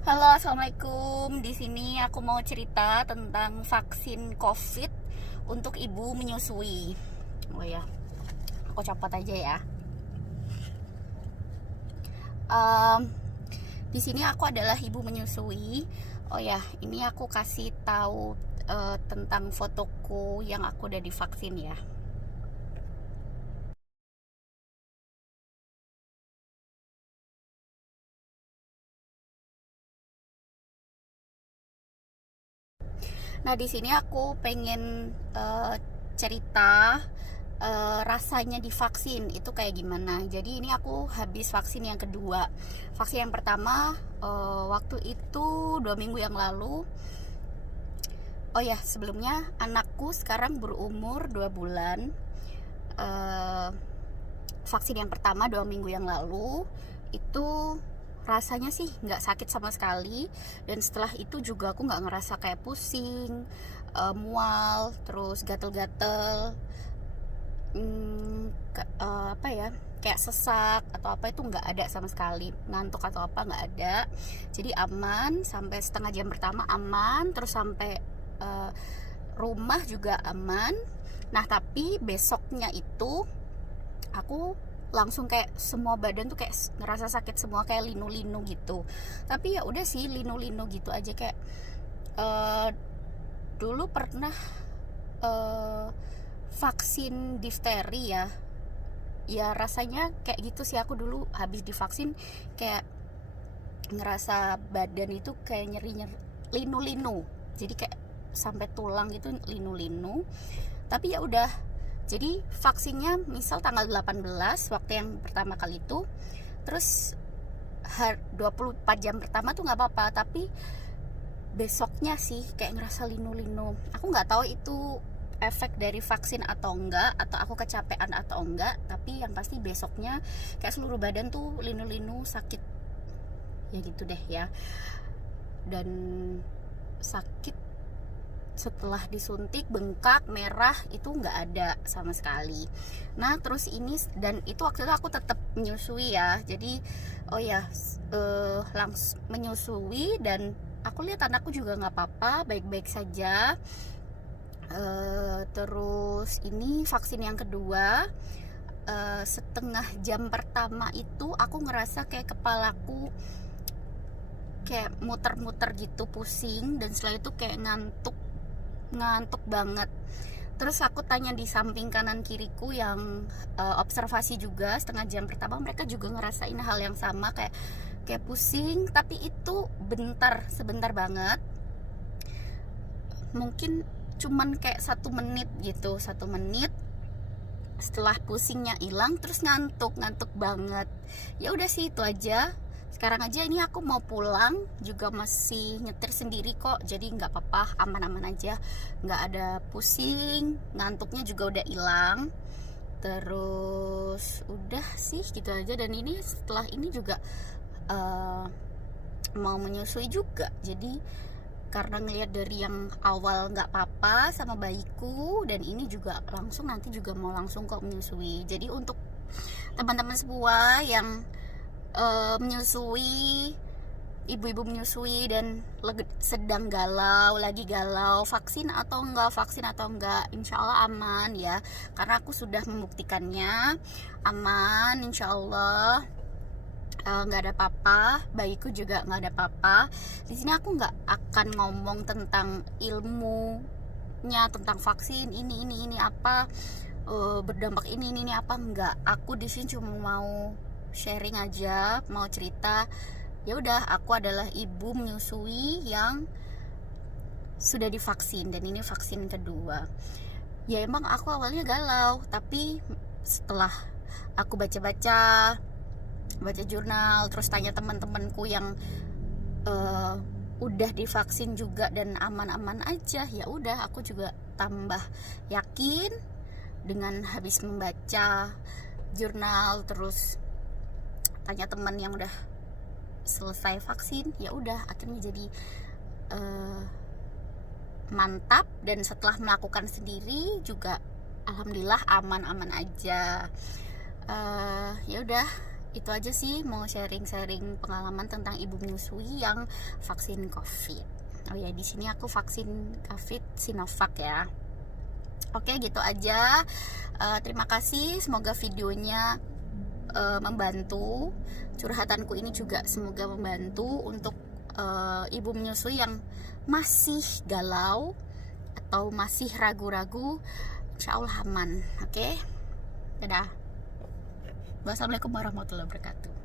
Halo, assalamualaikum. Di sini aku mau cerita tentang vaksin COVID untuk ibu menyusui. Oh ya, aku copot aja ya. Em, di sini aku adalah ibu menyusui. Oh ya, ini aku kasih tahu tentang fotoku yang aku udah divaksin ya. Nah, di sini aku pengen cerita rasanya divaksin itu kayak gimana. Jadi ini aku habis vaksin yang kedua. Vaksin yang pertama waktu itu 2 minggu yang lalu. Oh ya, sebelumnya anakku sekarang berumur 2 bulan. Eh, Vaksin yang pertama 2 minggu yang lalu itu rasanya sih nggak sakit sama sekali, dan setelah itu juga aku nggak ngerasa kayak pusing, mual, terus gatel-gatel, apa ya, kayak sesak atau apa itu nggak ada sama sekali, ngantuk atau apa nggak ada. Jadi aman sampai setengah jam pertama aman, terus sampai uh, rumah juga aman. Nah tapi besoknya itu aku langsung kayak semua badan tuh kayak ngerasa sakit semua, kayak linu-linu gitu. Tapi ya udah sih, linu-linu gitu aja. Kayak uh, dulu pernah uh, vaksin difteri ya. Ya rasanya kayak gitu sih, aku dulu habis divaksin kayak ngerasa badan itu kayak nyeri-nyeri, linu-linu. Jadi kayak sampai tulang gitu linu-linu. Tapi ya udah, jadi vaksinnya misal tanggal 18 waktu yang pertama kali itu, terus 24 jam pertama tuh nggak apa-apa, tapi besoknya sih kayak ngerasa linu-linu. Aku nggak tahu itu efek dari vaksin atau enggak, atau aku kecapean atau enggak, tapi yang pasti besoknya kayak seluruh badan tuh linu-linu sakit, ya gitu deh ya. Dan sakit setelah disuntik, bengkak, merah itu nggak ada sama sekali. Nah terus ini, dan itu waktu itu aku tetap menyusui ya. Jadi oh ya, langsung menyusui, dan aku lihat anakku juga nggak apa-apa, baik-baik saja. Terus ini vaksin yang kedua, setengah jam pertama itu aku ngerasa kayak kepalaku kayak muter-muter gitu, pusing, dan setelah itu kayak ngantuk, ngantuk banget. Terus aku tanya di samping kanan kiriku yang observasi juga setengah jam pertama, mereka juga ngerasain hal yang sama, kayak kayak pusing, tapi itu bentar, sebentar banget. Mungkin cuman kayak 1 menit gitu, 1 menit. Setelah pusingnya hilang, terus ngantuk, ngantuk banget. Ya udah sih itu aja. Sekarang aja ini aku mau pulang, juga masih nyetir sendiri kok, jadi nggak apa-apa, aman-aman aja, nggak ada pusing, ngantuknya juga udah hilang. Terus udah sih gitu aja. Dan ini setelah ini juga uh, mau menyusui juga, jadi karena ngelihat dari yang awal nggak apa-apa sama bayiku, dan ini juga langsung nanti juga mau langsung kok menyusui. Jadi untuk teman-teman semua yang menyusui, ibu-ibu menyusui dan sedang galau, lagi galau vaksin atau enggak, vaksin atau enggak, insya Allah aman ya, karena aku sudah membuktikannya aman, insya Allah. Nggak ada apa-apa, bayiku juga nggak ada apa-apa. Di sini aku nggak akan ngomong tentang ilmunya, tentang vaksin ini apa, berdampak ini apa, nggak. Aku di sini cuma mau sharing aja, mau cerita. Ya udah, aku adalah ibu menyusui yang sudah divaksin, dan ini vaksin kedua. Ya emang aku awalnya galau, tapi setelah aku baca jurnal, terus tanya teman-temanku yang udah divaksin juga dan aman-aman aja, ya udah aku juga tambah yakin dengan habis membaca jurnal, terus tanya teman yang udah selesai vaksin. Ya udah akhirnya jadi mantap, dan setelah melakukan sendiri juga alhamdulillah aman-aman aja. Ya udah, itu aja sih, mau sharing-sharing pengalaman tentang ibu menyusui yang vaksin COVID. Oh ya, di sini aku vaksin COVID Sinovac ya. Oke, gitu aja. Terima kasih, semoga videonya membantu. Curhatanku ini juga semoga membantu untuk ibu menyusui yang masih galau atau masih ragu-ragu. Insya Allah aman. Oke, dadah. Wassalamualaikum warahmatullahi wabarakatuh.